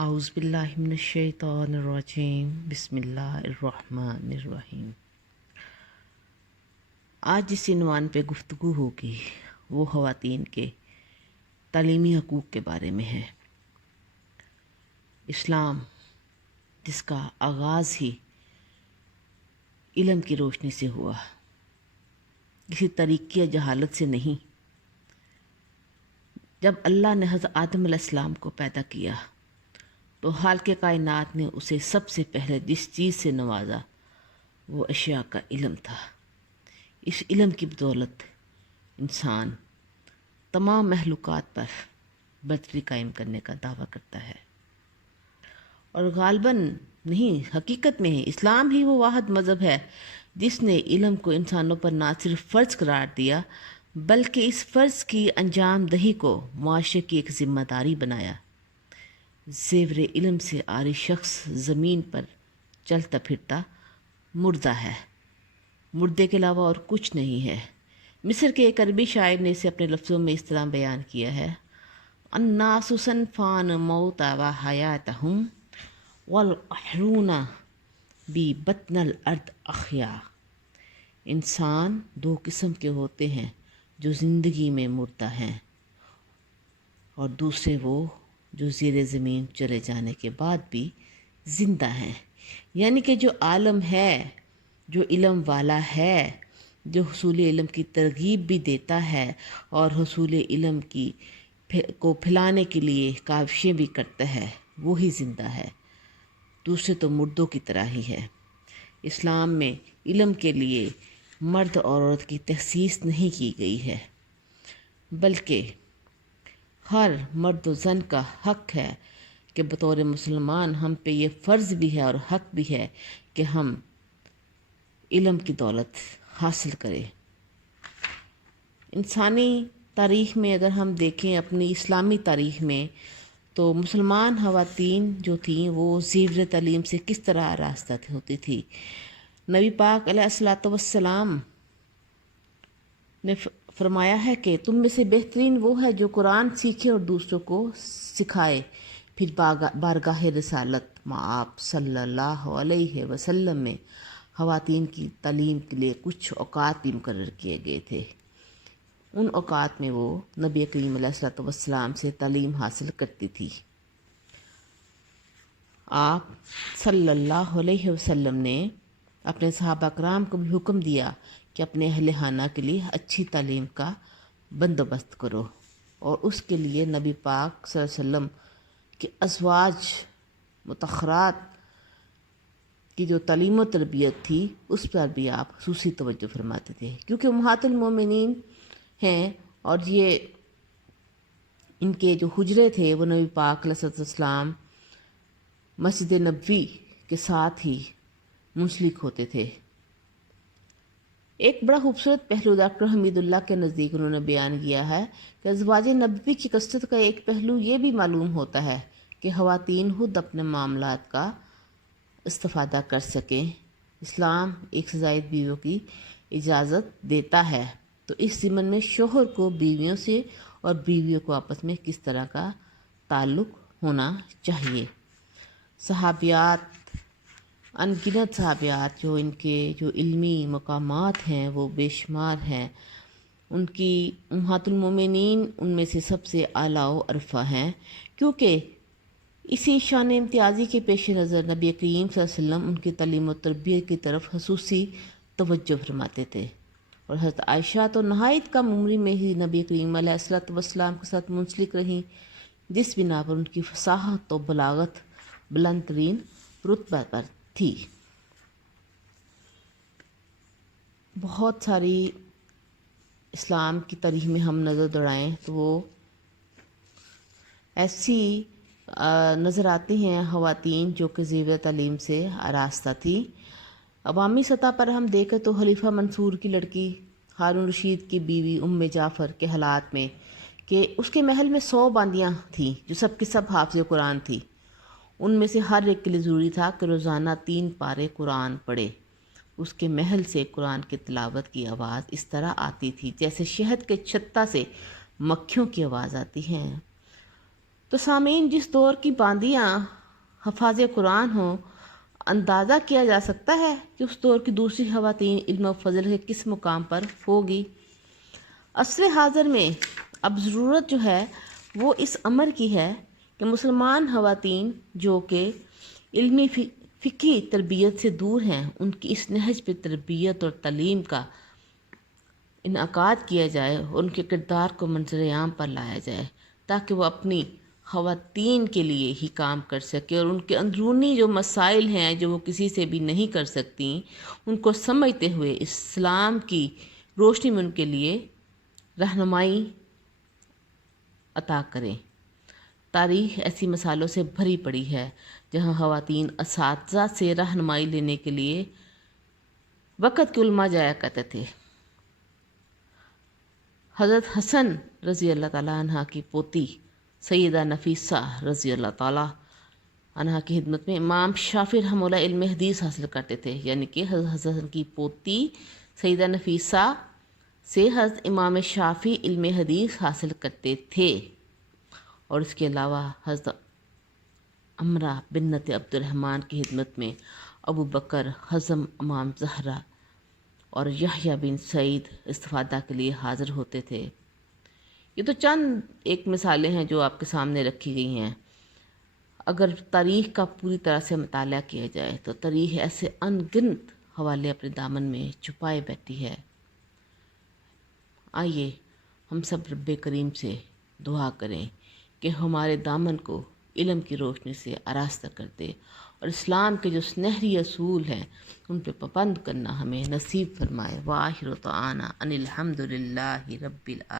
اعوذ باللہ من الشیطان الرجیم بسم اللہ الرحمن الرحیم۔ آج جس عنوان پہ گفتگو ہوگی وہ خواتین کے تعلیمی حقوق کے بارے میں ہے۔ اسلام جس کا آغاز ہی علم کی روشنی سے ہوا، کسی طریقے یا جہالت سے نہیں۔ جب اللہ نے حضرت آدم علیہ السلام کو پیدا کیا تو خالق کائنات نے اسے سب سے پہلے جس چیز سے نوازا وہ اشیاء کا علم تھا۔ اس علم کی بدولت انسان تمام مخلوقات پر برتری قائم کرنے کا دعویٰ کرتا ہے، اور غالباً نہیں، حقیقت میں اسلام ہی وہ واحد مذہب ہے جس نے علم کو انسانوں پر نہ صرف فرض قرار دیا بلکہ اس فرض کی انجام دہی کو معاشرے کی ایک ذمہ داری بنایا۔ زیور علم سے عاری شخص زمین پر چلتا پھرتا مردہ ہے، مردے کے علاوہ اور کچھ نہیں ہے۔ مصر کے ایک عربی شاعر نے اسے اپنے لفظوں میں اس طرح بیان کیا ہے: الناس صنفان موتى وحیاتهم والاحرون ببطن الارض احیاء۔ انسان دو قسم کے ہوتے ہیں، جو زندگی میں مردہ ہیں، اور دوسرے وہ جو زیر زمین چلے جانے کے بعد بھی زندہ ہیں۔ یعنی کہ جو عالم ہے، جو علم والا ہے، جو حصول علم کی ترغیب بھی دیتا ہے اور حصول علم کو پھیلانے کے لیے کاوشیں بھی کرتا ہے، وہی زندہ ہے، دوسرے تو مردوں کی طرح ہی ہے۔ اسلام میں علم کے لیے مرد اور عورت کی تخصیص نہیں کی گئی ہے، بلکہ ہر مرد و زن کا حق ہے کہ بطور مسلمان ہم پہ یہ فرض بھی ہے اور حق بھی ہے کہ ہم علم کی دولت حاصل کریں۔ انسانی تاریخ میں اگر ہم دیکھیں، اپنی اسلامی تاریخ میں، تو مسلمان خواتین جو تھیں وہ زیور تعلیم سے کس طرح آراستہ ہوتی تھی۔ نبی پاک علیہ الصلوۃ والسلام نے فرمایا ہے کہ تم میں سے بہترین وہ ہے جو قرآن سیکھے اور دوسروں کو سکھائے۔ پھر بارگاہ رسالت آپ صلی اللہ علیہ وسلم میں خواتین کی تعلیم کے لیے کچھ اوقات بھی مقرر کیے گئے تھے۔ ان اوقات میں وہ نبی کریم علیہ الصلوۃ والسلام سے تعلیم حاصل کرتی تھی۔ آپ صلی اللہ علیہ وسلم نے اپنے صحابہ کرام کو بھی حکم دیا کہ اپنے اہل خانہ کے لیے اچھی تعلیم کا بندوبست کرو، اور اس کے لیے نبی پاک صلی اللہ علیہ وسلم کے ازواج مطہرات کی جو تعلیم و تربیت تھی اس پر بھی آپ خصوصی توجہ فرماتے تھے، کیونکہ امہات المومنین ہیں، اور یہ ان کے جو حجرے تھے وہ نبی پاک علیہ السلام مسجد نبوی کے ساتھ ہی منسلک ہوتے تھے۔ ایک بڑا خوبصورت پہلو ڈاکٹر حمید اللہ کے نزدیک انہوں نے بیان کیا ہے کہ ازواج نبوی کی کثرت کا ایک پہلو یہ بھی معلوم ہوتا ہے کہ خواتین خود اپنے معاملات کا استفادہ کر سکیں۔ اسلام ایک سے زائد بیویوں کی اجازت دیتا ہے، تو اس ضمن میں شوہر کو بیویوں سے اور بیویوں کو آپس میں کس طرح کا تعلق ہونا چاہیے۔ صحابیات، ان گنت صحابیات جو ان کے جو علمی مقامات ہیں وہ بے شمار ہیں، ان کی امہات المومنین ان میں سے سب سے اعلیٰ و عرفہ ہیں، کیونکہ اسی شان امتیازی کے پیش نظر نبی کریم صلی اللہ علیہ وسلم ان کی تعلیم و تربیت کی طرف خصوصی توجہ فرماتے تھے، اور حضرت عائشہ تو نہایت کم عمری میں ہی نبی کریم علیہ الصلوۃ والسلام کے ساتھ منسلک رہیں، جس بنا پر ان کی فصاحت و بلاغت بلند ترین رتبہ پر تھی۔ بہت ساری اسلام کی تاریخ میں ہم نظر دوڑائیں تو وہ ایسی نظر آتی ہیں خواتین جو کہ زیور تعلیم سے آراستہ تھی۔ عوامی سطح پر ہم دیکھیں تو خلیفہ منصور کی لڑکی ہارون رشید کی بیوی ام جعفر کے حالات میں کہ اس کے محل میں 100 باندیاں تھیں جو سب کی سب حافظ قرآن تھی۔ ان میں سے ہر ایک کے لیے ضروری تھا کہ روزانہ 3 پارے قرآن پڑھے۔ اس کے محل سے قرآن کی تلاوت کی آواز اس طرح آتی تھی جیسے شہد کے چھتا سے مکھیوں کی آواز آتی ہیں۔ تو سامعین، جس دور کی باندیاں حفاظ قرآن ہوں، اندازہ کیا جا سکتا ہے کہ اس دور کی دوسری خواتین علم و فضل کے کس مقام پر ہوگی۔ عصر حاضر میں اب ضرورت جو ہے وہ اس امر کی ہے کہ مسلمان خواتین جو کہ علمی فقہی تربیت سے دور ہیں، ان کی اس نہج پہ تربیت اور تعلیم کا انعقاد کیا جائے اور ان کے کردار کو منظر عام پر لایا جائے، تاکہ وہ اپنی خواتین کے لیے ہی کام کر سکے اور ان کے اندرونی جو مسائل ہیں جو وہ کسی سے بھی نہیں کر سکتی، ان کو سمجھتے ہوئے اسلام کی روشنی میں ان کے لیے رہنمائی عطا کریں۔ تاریخ ایسی مثالوں سے بھری پڑی ہے جہاں خواتین اساتذہ سے رہنمائی لینے کے لیے وقت کے علماء جایا کرتے تھے۔ حضرت حسن رضی اللہ تعالیٰ عنہ کی پوتی سیدہ نفیسہ رضی اللہ تعالیٰ عنہ کی خدمت میں امام شافعی رحمہ اللہ علم حدیث حاصل کرتے تھے، یعنی کہ حضرت حسن کی پوتی سیدہ نفیسہ سے حضرت امام شافعی علم حدیث حاصل کرتے تھے، اور اس کے علاوہ حضرت عمرہ بنت عبد الرحمن کی خدمت میں ابو بکر حزم، امام زہرا اور یحییٰ بن سعید استفادہ کے لیے حاضر ہوتے تھے۔ یہ تو چند ایک مثالیں ہیں جو آپ کے سامنے رکھی گئی ہیں۔ اگر تاریخ کا پوری طرح سے مطالعہ کیا جائے تو تاریخ ایسے ان گنت حوالے اپنے دامن میں چھپائے بیٹھی ہے۔ آئیے ہم سب رب کریم سے دعا کریں کہ ہمارے دامن کو علم کی روشنی سے آراستہ کر دے اور اسلام کے جو سنہری اصول ہیں ان پہ پابند کرنا ہمیں نصیب فرمائے۔ وآخر دعوانا ان الحمد للہ رب العالمین۔